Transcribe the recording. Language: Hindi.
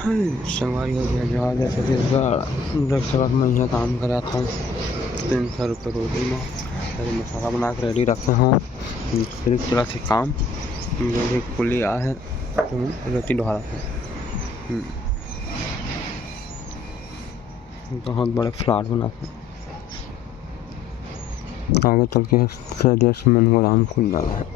सवारी हो गया जहाँ से छत्तीसगढ़ 10 में यहाँ काम करा था 300 रुपये रोजी में अरे मसाला बना के रेडी रखे हूँ फिर एक तरह से काम जैसे कुली आ है तो रेती ढोरा था बहुत बड़े फ्लैट बनाते आगे चल के देश में गोदाम खुल जाना है।